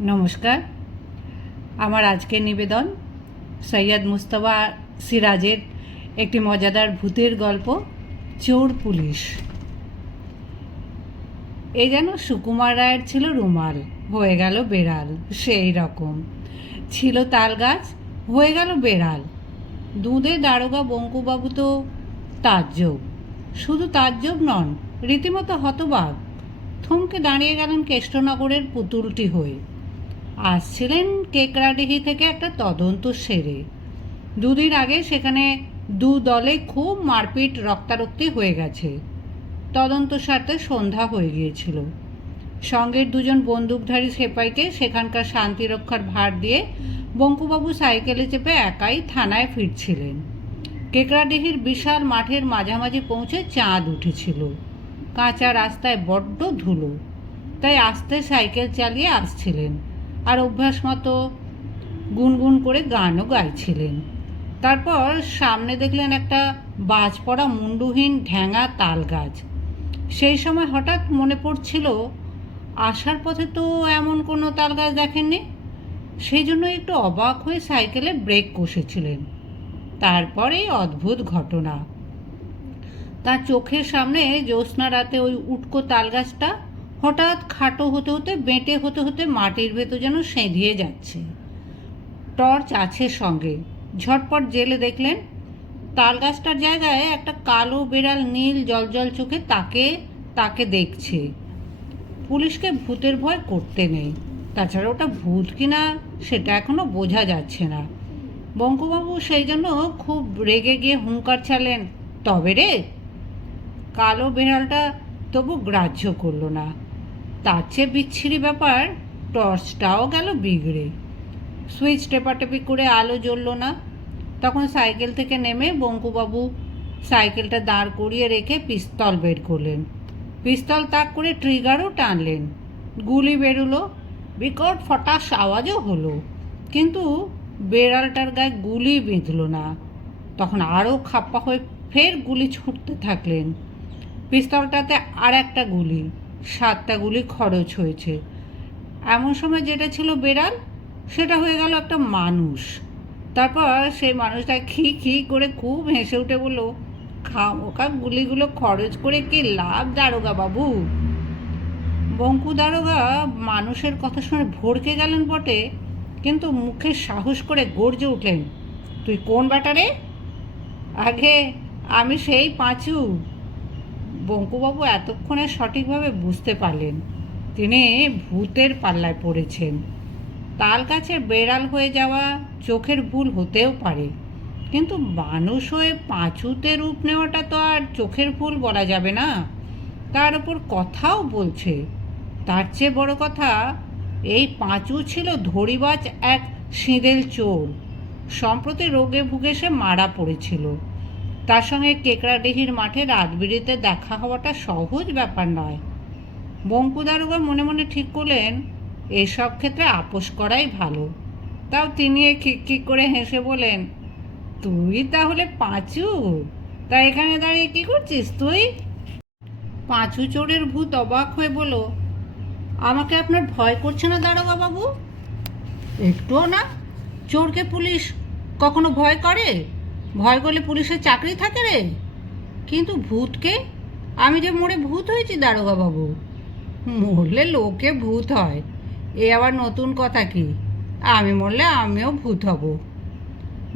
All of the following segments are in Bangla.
নমস্কার। আমার আজকের নিবেদন সৈয়দ মুস্তফা সিরাজের একটি মজাদার ভূতের গল্প, চোর পুলিশ। এ যেন সুকুমার রায়ের ছিল রুমাল, হয়ে গেল বেড়াল, সেই রকম। ছিল তাল গাছ, হয়ে গেল বেড়াল। দুধে দারোগা বঙ্কুবাবু তো তাজ্জব। শুধু তাজ্জব নন, রীতিমতো হতবাক। থমকে দাঁড়িয়ে গেলেন কেষ্টনগরের পুতুলটি হয়ে। আসছিলেন কেকড়াডিহি থেকে একটা তদন্ত সেরে। দুদিন আগে সেখানে দু দলে খুব মারপিট রক্তারক্তি হয়ে গেছে। তদন্ত স্বার্থে সন্ধ্যা হয়ে গিয়েছিল। সঙ্গের দুজন বন্দুকধারী সেপাইকে সেখানকার শান্তি রক্ষার ভার দিয়ে বঙ্কুবাবু সাইকেলে চেপে একাই থানায় ফিরছিলেন। কেকড়াডিহির বিশাল মাঠের মাঝামাঝি পৌঁছে চাঁদ উঠেছিল। কাঁচা রাস্তায় বড্ড ধুলো। তাই আস্তে সাইকেল চালিয়ে আসছিলেন। আর অভ্যাস মতো গুনগুন করে গানও গাইছিলেন। তারপর সামনে দেখলেন একটা বাজ পড়া মুন্ডুহীন ঢ্যাঙা তাল গাছ। সেই সময় হঠাৎ মনে পড়ছিল, আসার পথে তো এমন কোনো তাল গাছ দেখেননি। সেই জন্য একটু অবাক হয়ে সাইকেলে ব্রেক কষেছিলেন। তারপরেই অদ্ভুত ঘটনা। তার চোখের সামনে জ্যোৎস্না রাতে ওই উটকো তাল গাছটা হঠাৎ খাটো হতে হতে, বেঁটে হতে হতে মাটির ভেতর যেন সেঁধিয়ে যাচ্ছে। টর্চ আছে সঙ্গে। ঝটপট জেলে দেখলেন তাল গাছটার জায়গায় একটা কালো বেড়াল নীল জলজল চোখে তাকে তাকে দেখছে। পুলিশকে ভূতের ভয় করতে নেই। তাছাড়া ওটা ভূত কিনা, সেটা এখনও বোঝা যাচ্ছে না। বঙ্কবাবু সেই জন্য খুব রেগে গিয়ে হুঙ্কার ছাড়লেন, তবে রে, কালো বেড়ালটা তবু গ্রাহ্য করল না। তার চেয়ে বিচ্ছিরি ব্যাপার টর্চটাও গেল বিগড়ে। সুইচ টেপাটেপি করে আলো জ্বললো না। তখন সাইকেল থেকে নেমে বঙ্কুবাবু সাইকেলটা দাঁড় করিয়ে রেখে পিস্তল বের করলেন। পিস্তল তাক করে ট্রিগারও টানলেন। গুলি বেরোলো, বিকট ফটাস আওয়াজও হলো। কিন্তু বেড়ালটার গায়ে গুলি বিঁধল না। তখন আরও খাপ্পা হয়ে ফের গুলি ছুটতে থাকলেন। পিস্তলটাতে আর একটা গুলি। সাতটা গুলি খরচ হয়েছে। এমন সময় যেটা ছিল বেড়াল, সেটা হয়ে গেল একটা মানুষ। তারপর সেই মানুষটা খি খি করে খুব হেসে উঠে বলল খামোকা গুলিগুলো খরচ করে কি লাভ দারোগা বাবু? বঙ্কু দারোগা মানুষের কথা শুনে ভড়কে গেলেন বটে, কিন্তু মুখে সাহস করে গর্জে উঠলেন, তুই কোন ব্যাটারে আগে আমি সেই পাঁচু। বঙ্কুবাবু এতক্ষণে সঠিকভাবে বুঝতে পারলেন। তিনি ভূতের পাল্লায় পড়েছেন। তাল গাছের বেড়াল হয়ে যাওয়া চোখের ভুল হতেও পারে, কিন্তু মানুষ হয়ে পাঁচুতে রূপ নেওয়াটা তো আর চোখের ভুল বলা যাবে না। তার ওপর কথাও বলছে। তার চেয়ে বড় কথা, এই পাঁচু ছিল ধরিবাজ এক সিঁদেল চোর। সম্প্রতি রোগে ভুগে সে মারা পড়েছিল। তার সঙ্গে কেকড়াডিহির মাঠে রাতবিড়িতে দেখা হওয়াটা সহজ ব্যাপার নয়। বঙ্কু দারোগা মনে মনে ঠিক করলেন, এসব ক্ষেত্রে আপোষ করাই ভালো। তাও তিনি খিক করে হেসে বলেন, তুই তাহলে পাঁচু? তা এখানে দাঁড়িয়ে কি করছিস তুই? পাঁচু চোরের ভূত অবাক হয়ে বলো আমাকে আপনার ভয় করছে না দারোগা বাবু? একটুও না। চোরকে পুলিশ কখনো ভয় করে? ভয় করলে পুলিশের চাকরি থাকে রে। কিন্তু ভূতকে আমি যে মরে ভূত হয়েছি দারোগা বাবু। মরলে লোকে ভূত হয়। এ আবার নতুন কথা কি? আমি মরলে আমিও ভূত হব।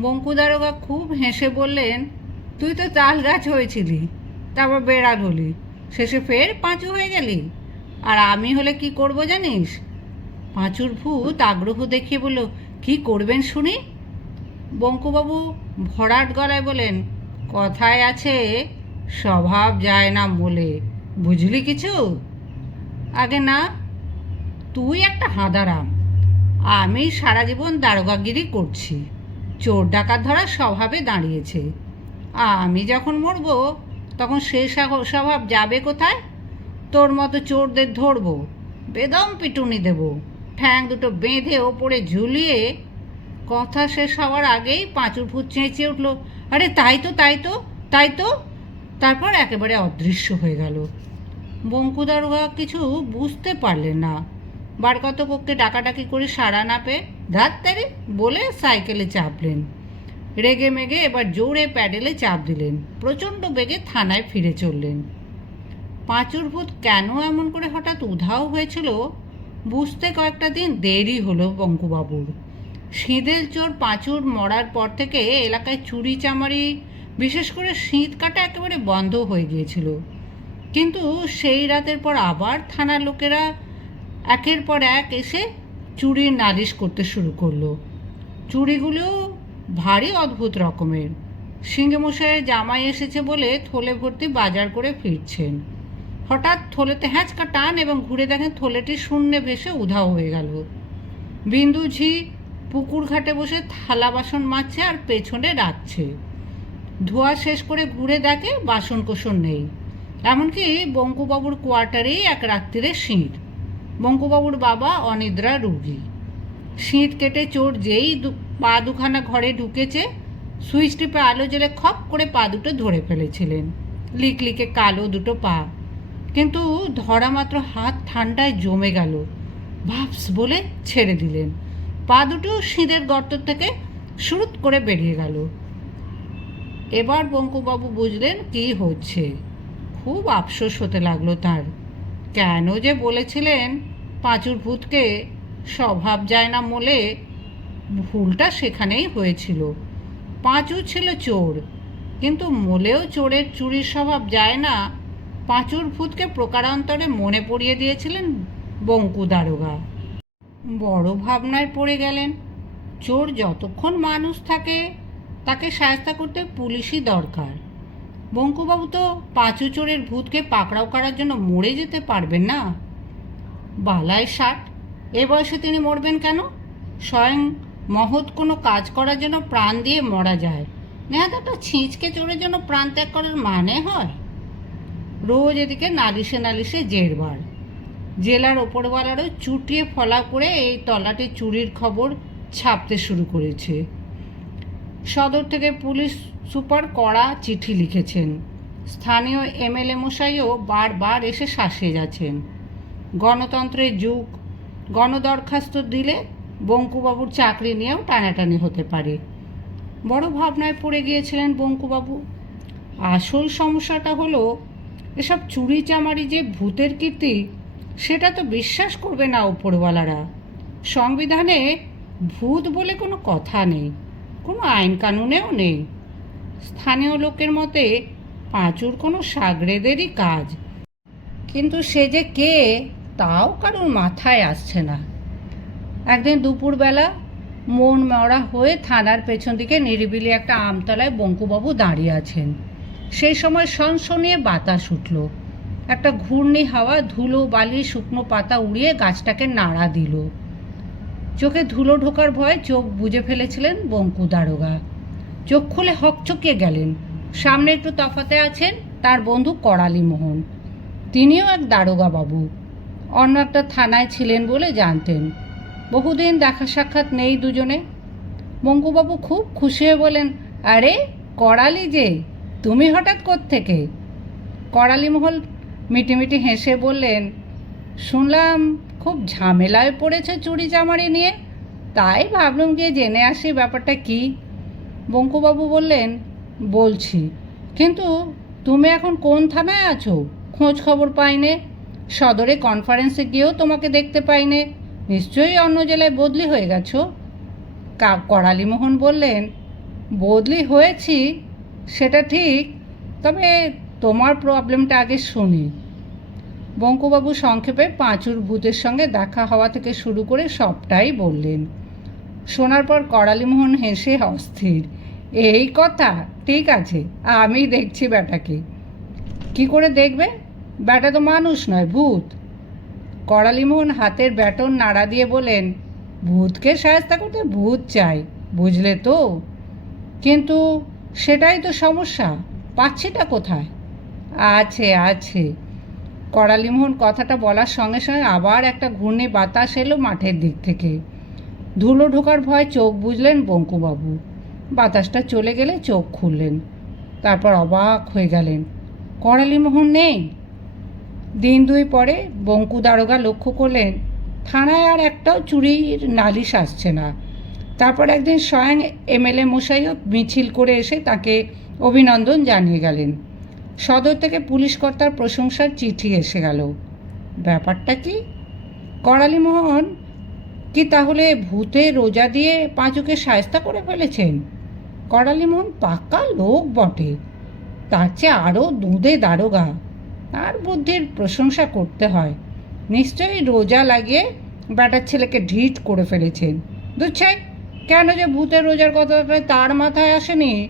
বঙ্কু দারোগা খুব হেসে বললেন, তুই তো তাল গাছ হয়েছিলি, তারপর বেড়াল হলি, শেষে ফের পাঁচু হয়ে গেলি। আর আমি হলে কি করব জানিস? পাঁচুর ভূত আগ্রহ দেখিয়ে বলল, কি করবেন শুনি? বঙ্কুবাবু ভরাট গলায় বলেন, কথায় আছে, স্বভাব যায় না মোলে। বুঝলি কিছু? আগে না, তুই একটা হাঁদারাম। আমি সারা জীবন দারোগাগিরি করছি। চোর ডাকাত ধরা স্বভাবে দাঁড়িয়েছে। আমি যখন মরবো, তখন সে স্বভাব যাবে কোথায়? তোর মতো চোরদের ধরবো, বেদম পিটুনি দেব। ঠ্যাং দুটো বেঁধে ওপরে ঝুলিয়ে কথা শেষ হওয়ার আগেই পাঁচুর ভূত চেঁচিয়ে উঠল, আরে তাই তো তাই তো তাই তো? তারপর একেবারে অদৃশ্য হয়ে গেল। বঙ্কুদারোগা কিছু বুঝতে পারলেন না। বার কত পক্ষে ডাকাডাকি করে সাড়া না পেয়ে ধাত্তারি বলে সাইকেলে চাপলেন। রেগে মেগে এবার জোরে প্যাডেলে চাপ দিলেন। প্রচণ্ড বেগে থানায় ফিরে চললেন। পাঁচুর ভূত কেন এমন করে হঠাৎ উধাও হয়েছিল, বুঝতে কয়েকটা দিন দেরি হলো বঙ্কুবাবুর। সিঁদেল চোর পাঁচুর মরার পর থেকে এলাকায় চুরি চামারি, বিশেষ করে শীত কাটা একেবারে বন্ধ হয়ে গিয়েছিল। কিন্তু সেই রাতের পর আবার থানার লোকেরা একের পর এক এসে চুরির নালিশ করতে শুরু করল। চুরিগুলো ভারী অদ্ভুত রকমের। সিংহমশাইয়ের জামাই এসেছে বলে থলে ভর্তি বাজার করে ফিরছেন। হঠাৎ থলেতে হ্যাঁচকা টান এবং ঘুরে দেখেন থলেটি শূন্যে ভেসে উধাও হয়ে গেল। বিন্দু ঝি পুকুর ঘাটে বসে থালা বাসন মাজছে আর পেছনে রাখছে। ধোয়া শেষ করে ঘুরে দেখে বাসন কোসন নেই। এমনকি বঙ্কুবাবুর কোয়ার্টারেই এক রাত্রিরে শীত বঙ্কুবাবুর বাবা অনিদ্রা রুগী। শীত কেটে চোর যেই পা দুখানা ঘরে ঢুকেছে, সুইচ টিপে আলো জ্বেলে খপ করে পা দুটো ধরে ফেলেছিলেন। লিকলিকে কালো দুটো পা। কিন্তু ধরা মাত্র হাত ঠান্ডায় জমে গেল। ভাবস বলে ছেড়ে দিলেন। পা দুটো সিঁদের গর্ত থেকে শুরুত করে বেরিয়ে গেল। এবার বঙ্কুবাবু বুঝলেন কি হচ্ছে। খুব আফসোস হতে লাগল তার। কেন যে বলেছিলেন, পাঁচুর ভূতকে স্বভাব যায় না মোলে ভুলটা সেখানেই হয়েছিল। পাঁচু ছিল চোর, কিন্তু মোলেও চোরের চুরির স্বভাব যায় না। পাঁচুর ভূতকে প্রকারান্তরে মনে পড়িয়ে দিয়েছিলেন বঙ্কু দারোগা। বড় ভাবনায় পড়ে গেলেন। চোর যতক্ষণ মানুষ থাকে, তাকে সাহায্য করতে পুলিশই দরকার। বঙ্কুবাবু তো পাঁচু চোরের ভূতকে পাকড়াও করার জন্য মরে যেতে পারবেন না। বালাই ষাট, এ বয়সে তিনি মরবেন কেন? স্বয়ং মহৎ কোনো কাজ করার জন্য প্রাণ দিয়ে মরা যায়। নেহাত একটা ছিঁচকে চোরের জন্য প্রাণ ত্যাগ করার মানে হয়? রোজ এদিকে নালিশে নালিশে জেরবার। জেলার ওপরওয়ালারও চুটিয়ে ফলা করে এই তলাটি চুরির খবর ছাপতে শুরু করেছে। সদর থেকে পুলিশ সুপার কড়া চিঠি লিখেছেন। স্থানীয় এমএলএ মশাইও বারবার এসে শাসিয়ে যাচ্ছেন। গণতন্ত্রের যুগ, গণদরখাস্ত দিলে বঙ্কুবাবুর চাকরি নিয়েও টানাটানি হতে পারে। বড় ভাবনায় পড়ে গিয়েছিলেন বঙ্কুবাবু। আসল সমস্যাটা হলো, এসব চুরি চামারি যে ভূতের কীর্তি সেটা তো বিশ্বাস করবে না ওপরওয়ালারা সংবিধানে ভূত বলে কোনো কথা নেই, কোনো আইন কানুনেও নেই। স্থানীয় লোকের মতে পাঁচুর কোনো সাগরেদেরই কাজ। কিন্তু সে যে কে, তাও কারোর মাথায় আসছে না। একদিন দুপুরবেলা মন মরা হয়ে থানার পেছন দিকে নিরিবিলি একটা আমতলায় বঙ্কুবাবু দাঁড়িয়ে আছেন। সেই সময় সনসনিয়ে বাতাস উঠল। একটা ঘূর্ণি হাওয়া ধুলো, বালি, শুকনো পাতা উড়িয়ে গাছটাকে নাড়া দিল। চোখে ধুলো ঢোকার ভয় চোখ বুজে ফেলেছিলেন বঙ্কু দারোগা। চোখ খুলে হকচকিয়ে গেলেন। সামনে একটু তফাতে আছেন তার বন্ধু করালি মোহন। তিনিও এক দারোগা বাবু অন্য একটা থানায় ছিলেন বলে জানতেন। বহুদিন দেখা সাক্ষাৎ নেই দুজনে। বঙ্কুবাবু খুব খুশি হয়ে বলেন, আরে করালি যে, তুমি হঠাৎ থেকে করালি মহল মিটিমিটি হেসে বললেন, শুনলাম খুব ঝামেলায় পড়েছে চুরি চামারি নিয়ে। তাই ভাবলাম গিয়ে জেনে আসি ব্যাপারটা কি? বঙ্কুবাবু বললেন, বলছি, কিন্তু তুমি এখন কোন থানায় আছো? খোঁজ খবর পাইনে। সদরে কনফারেন্সে গিয়েও তোমাকে দেখতে পাইনে। নিশ্চয়ই অন্য জেলায় বদলি হয়ে গেছো? করালিমোহন বললেন, বদলি হয়েছি, সেটা ঠিক, তবে তোমার প্রবলেমটা আগে শুনি। বঙ্কুবাবু সংক্ষেপে পাঁচুর ভূতের সঙ্গে দেখা হওয়া থেকে শুরু করে সবটাই বললেন। শোনার পর করালিমোহন হেসে অস্থির। এই কথা? ঠিক আছে আমি দেখছি ব্যাটাকে। কি করে দেখবে? ব্যাটা তো মানুষ নয়, ভূত। করালিমোহন হাতের ব্যাটন নাড়া দিয়ে বলেন ভূতকে সাহায্য করতে ভূত চাই, বুঝলে তো? কিন্তু সেটাই তো সমস্যা, পাচ্ছিটা কোথায়? আছে আছে। করালিমোহন কথাটা বলার সঙ্গে সঙ্গে আবার একটা ঘূর্ণি বাতাস এলো মাঠের দিক থেকে। ধুলো ঢোকার ভয় চোখ বুঝলেন বঙ্কুবাবু। বাতাসটা চলে গেলে চোখ খুললেন। তারপর অবাক হয়ে গেলেন। করালিমোহন নেই। দিন দুই পরে বঙ্কু দারোগা লক্ষ্য করলেন, থানায় আর একটাও চুরির নালিশ আসছে না। তারপর একদিন স্বয়ং এমএলএ মশাইও মিছিল করে এসে তাকে অভিনন্দন জানিয়ে গেলেন। সদর থেকে পুলিশ কর্তার প্রশংসার চিঠি এসে গেল। ব্যাপারটা কি? মোহন, কি তাহলে ভূতে রোজা দিয়ে পাঁচুকে সায়স্তা করে ফেলেছেন? মোহন পাক্কা লোক বটে। তার চেয়ে আরও দুধে দারোগা। তার বুদ্ধির প্রশংসা করতে হয়। নিশ্চয়ই রোজা লাগিয়ে ব্যাটার ছেলেকে ঢিট করে ফেলেছেন। দুচ্ছাই কেন যে ভূতের রোজার কথাটা তার মাথায় আসেনি?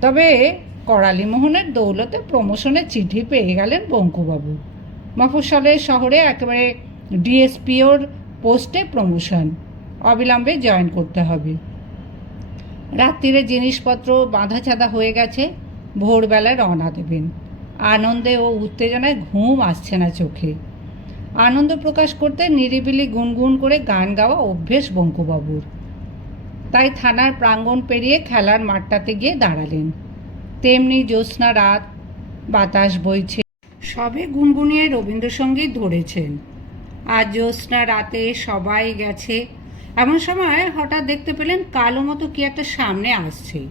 তবে করালি মোহনের দৌলতে প্রমোশনের চিঠি পেয়ে গেলেন বঙ্কুবাবু। মফস্বলের শহরে একেবারে ডিএসপিওর পোস্টে প্রমোশন, অবিলম্বে জয়েন করতে হবে। রাত্রিরে জিনিসপত্র বাঁধা ছাদা হয়ে গেছে, ভোরবেলায় রওনা দেবেন। আনন্দে ও উত্তেজনায় ঘুম আসছে না চোখে। আনন্দ প্রকাশ করতে নিরিবিলি গুনগুন করে গান গাওয়া অভ্যেস বঙ্কুবাবুর। তাই থানার প্রাঙ্গণ পেরিয়ে খেলার মাঠটাতে গিয়ে দাঁড়ালেন। তেমনি জ্যোৎস্না রাত, বাতাস বইছে। সবে গুনগুনিয়ে রবীন্দ্রসঙ্গীত ধরেছেন। আর জ্যোৎস্না রাতে সবাই গেছে। এমন সময় হঠাৎ দেখতে পেলেন কালো মতো কি একটা সামনে আসছে।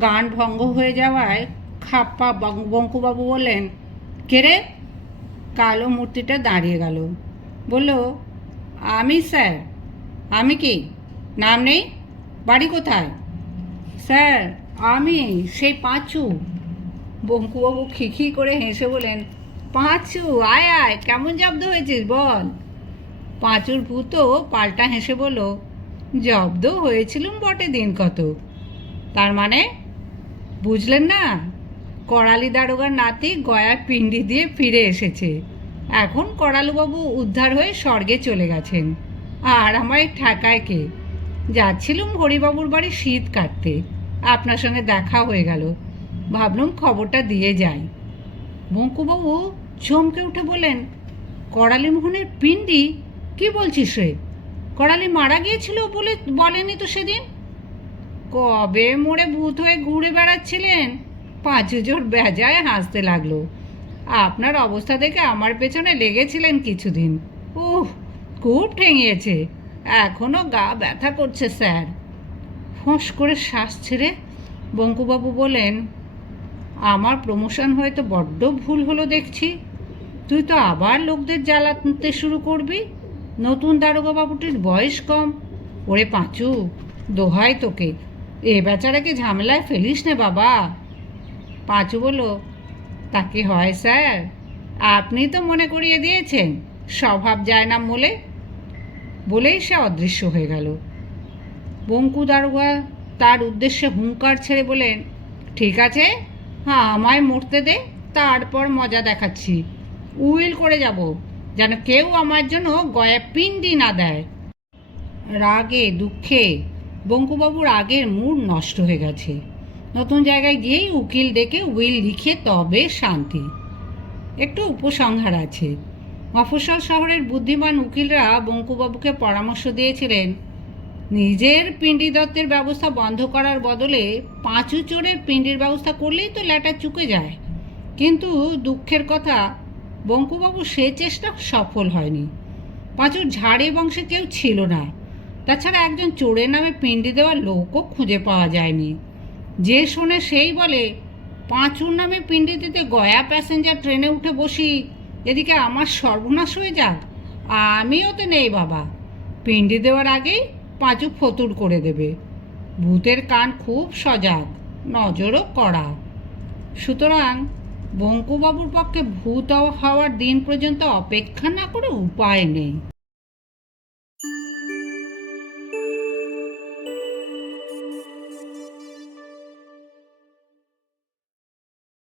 গান ভঙ্গ হয়ে যাওয়ায় খাপ্পা বঙ্কুবাবু বললেন, কে রে? কালো মূর্তিটা দাঁড়িয়ে গেল। বলল, আমি স্যার। আমি কি? নাম নেই? বাড়ি কোথায়? স্যার আমি, সেই পাঁচু। বঙ্কুবাবু খিখি করে হেসে বলেন, পাঁচু, আয় আয়, কেমন জব্দ হয়েছিস বল? পাঁচুর ভূতও পাল্টা হেসে বলল, জব্দ হয়েছিলুম বটে দিন কত। তার মানে বুঝলেন না, করালি দারোগার নাতি গয়ার পিণ্ডি দিয়ে ফিরে এসেছে। এখন করালুবাবু উদ্ধার হয়ে স্বর্গে চলে গেছেন। আর আমায় ঠেকায় কে? যাচ্ছিলুম হরিবাবুর বাড়ি শীত কাটতে। আপনার সঙ্গে দেখা হয়ে গেল। ভাবলাম খবরটা দিয়ে যাই। বঙ্কুবাবু চমকে উঠে বললেন করালি মোহনের পিণ্ডি কি বলছিস রে? করালি মারা গিয়েছিল বলে বলেনি তো সেদিন? কবে মোড়ে ভূত হয়ে ঘুরে বেড়াচ্ছিলেন? পাঁচু জোর বেজায় হাসতে লাগল। আপনার অবস্থা দেখে আমার পেছনে লেগেছিলেন কিছুদিন। উহ, খুব ঠেঙিয়েছে। এখনও গা ব্যথা করছে, স্যার। ফোঁস করে শ্বাস ছেড়ে বঙ্কুবাবু বলেন, আমার প্রমোশন হয়তো বড্ড ভুল হলো দেখছি। তুই তো আবার লোকদের জ্বালাতে শুরু করবি। নতুন দারোগা বাবুটির বয়স কম। ওরে পাঁচু, দোহাই তোকে। এ বেচারাকে ঝামেলায় ফেলিস নে বাবা। পাঁচু বলল তাকে হয় স্যার? আপনি তো মনে করিয়ে দিয়েছেন, স্বভাব যায় না বলে বলেই সে অদৃশ্য হয়ে গেল। বঙ্কু দারোগা তার উদ্দেশ্যে হুঙ্কার ছেড়ে বলেন, ঠিক আছে হ্যাঁ আমায় মরতে দে, তারপর মজা দেখাচ্ছি। উইল করে যাব, যেন কেউ আমার জন্য গয়া পিন্ডি না দেয়। রাগে, দুঃখে বঙ্কুবাবুর আগের মুড নষ্ট হয়ে গেছে। নতুন জায়গায় গিয়েই উকিল ডেকে উইল লিখে, তবে শান্তি। একটু উপসংহার আছে। মফস্বল শহরের বুদ্ধিমান উকিলরা বঙ্কুবাবুকে পরামর্শ দিয়েছিলেন নিজের পিণ্ডি দত্তের ব্যবস্থা বন্ধ করার বদলে পাঁচু চোরের পিণ্ডির ব্যবস্থা করলেই তো ল্যাটা চুকে যায়। কিন্তু দুঃখের কথা, বঙ্কুবাবু সে চেষ্টা সফল হয়নি। পাঁচুর ঝাড়ে বংশে কেউ ছিল না। তাছাড়া একজন চোরের নামে পিণ্ডি দেওয়ার লোকও খুঁজে পাওয়া যায়নি। যে শোনে সেই বলে, পাঁচুর নামে পিণ্ডি দিতে গয়া প্যাসেঞ্জার ট্রেনে উঠে বসি, এদিকে আমার সর্বনাশ হয়ে যাক, আমিও তো নেই বাবা। পিণ্ডি দেওয়ার আগেই পাঁচু ফতুর করে দেবে। ভূতের কান খুব সজাগ, নজরও কড়া। সুতরাং বঙ্কুবাবুর পক্ষে ভূত হওয়ার দিন পর্যন্ত অপেক্ষা না করে উপায় নেই।